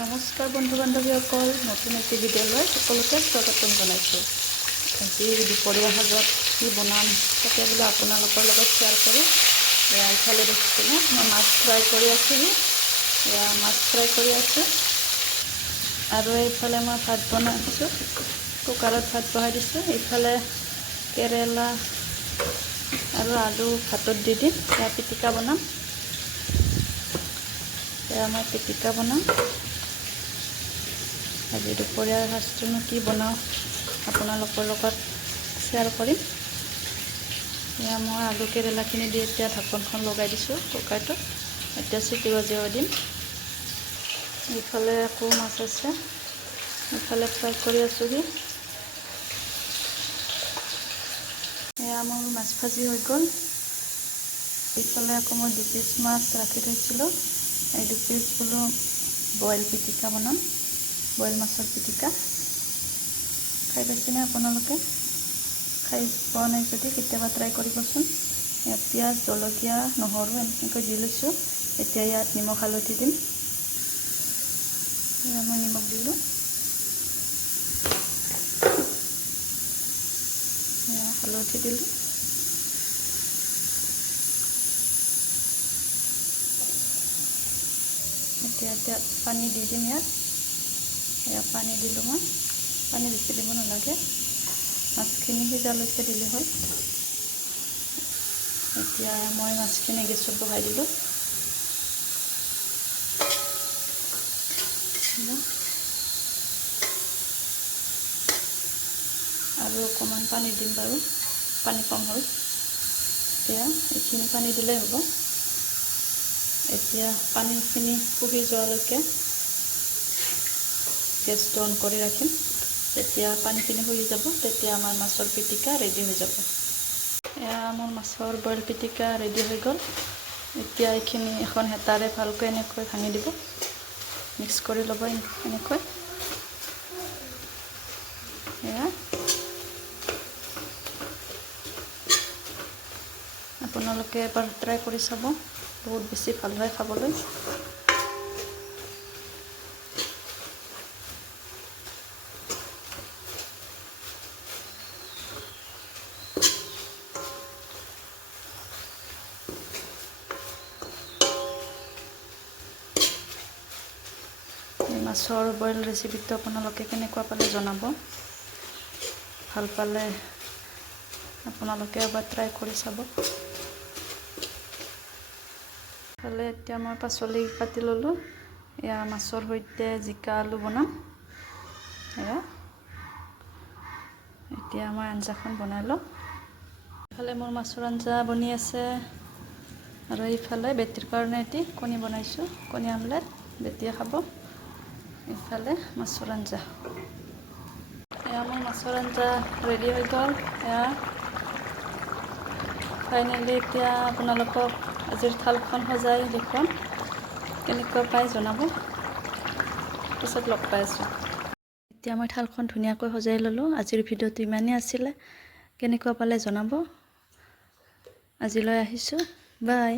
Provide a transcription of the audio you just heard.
নমস্কাৰ বন্ধু বান্ধৱীসকল, নতুন এটি ভিডিঅ'লৈ সকলোকে স্বাগতম জনাইছোঁ। আজি দুপৰীয়া সাজত কি বনাম তাকে বোলে আপোনালোকৰ লগত শ্বেয়াৰ কৰোঁ। ইফালে দেখিছিলোঁ মই মাছ ফ্ৰাই কৰি আছিলোঁ, মাছ ফ্ৰাই কৰি আছোঁ আৰু এইফালে মই ভাত বনাইছোঁ, কুকাৰত ভাত বহাই দিছোঁ। এইফালে কেৰেলা আৰু আলু ভাতত দি দিম, পিটিকা বনাম। মই পিটিকা বনাম। আজি দুপৰীয়াৰ সাজটোনো কি বনাওঁ আপোনালোকৰ লগত শ্বেয়াৰ কৰিম। মই আলু কেৰেলাখিনি দি এতিয়া ঢাকনখন লগাই দিছোঁ কুকাৰটোত। এতিয়া চিটি বাজিব দিম। ইফালে আকৌ মাছ আছে, ইফালে ফ্ৰাই কৰি আছোঁহি। মোৰ মাছ ভাজি হৈ গ'ল। ইফালে আকৌ মই 2 পিচ মাছ ৰাখি থৈছিলোঁ। এই 2 পিচ বোলো বইল পিটিকা বনাম, বইল মাছৰ পিটিকা। খাই পাইছেনে আপোনালোকে? খাই পোৱা নাই যদি কেতিয়াবা ট্ৰাই কৰিবচোন। ইয়াত পিঁয়াজ, জলকীয়া, নহৰু এনেকৈ দি লৈছোঁ। এতিয়া ইয়াত নিমখ হালধি দিম। মই নিমখ দিলোঁ, হালধি দিলোঁ। এতিয়া পানী দি দিম ইয়াত। পানী দিলোঁ মই। পানী বেছি দিব নালাগে, মাছখিনি সিজালৈকে দিলে হ'ল। এতিয়া মই মাছখিনি গেছত বহাই দিলোঁ। আৰু অকণমান পানী দিম বাৰু, পানী কম হ'ল। এতিয়া এইখিনি পানী দিলেই হ'ব। এতিয়া পানীখিনি শুহি যোৱালৈকে গেছটো অন কৰি ৰাখিম। যেতিয়া পানীখিনি শুহি যাব তেতিয়া আমাৰ মাছৰ পিটিকা ৰেডি হৈ যাব। মোৰ মাছৰ বইল পিটিকা ৰেডি হৈ গ'ল। এতিয়া এইখিনি এখন হেতাৰে ভালকৈ এনেকৈ ভাঙি দিব, মিক্স কৰি ল'ব এনেকৈ। আপোনালোকে এবাৰ ট্ৰাই কৰি চাব, বহুত বেছি ভাল হয় খাবলৈ। মাছৰ বইল ৰেচিপিটো আপোনালোকে কেনেকুৱা পালে জনাব। ভাল পালে আপোনালোকে এবাৰ ট্ৰাই কৰি চাব। এতিয়া মই পাচলি কাটি ল'লোঁ। মাছৰ সৈতে জিকা আলু বনাম। এতিয়া মই আঞ্জাখন বনাই লওঁ। ইফালে মোৰ মাছৰ আঞ্জা বনি আছে আৰু ইফালে বেটিৰ কাৰণে এটি কণী বনাইছোঁ, কণী আমলেট, বেটিয়ে খাব। ইফালে মাছৰ আঞ্জা। মোৰ মাছৰ আঞ্জা ৰেডি হৈ গ'ল। ফাইনেলি এতিয়া আপোনালোকক আজিৰ থালখন সজাই দেখুৱাম, কেনেকুৱা পাই জনাব। পিছত লগ পাই আছোঁ। এতিয়া মই থালখন ধুনীয়াকৈ সজাই ল'লোঁ। আজিৰ ভিডিঅ'টো ইমানেই আছিলে, কেনেকুৱা পালে জনাব। আজিলৈ আহিছোঁ, বাই।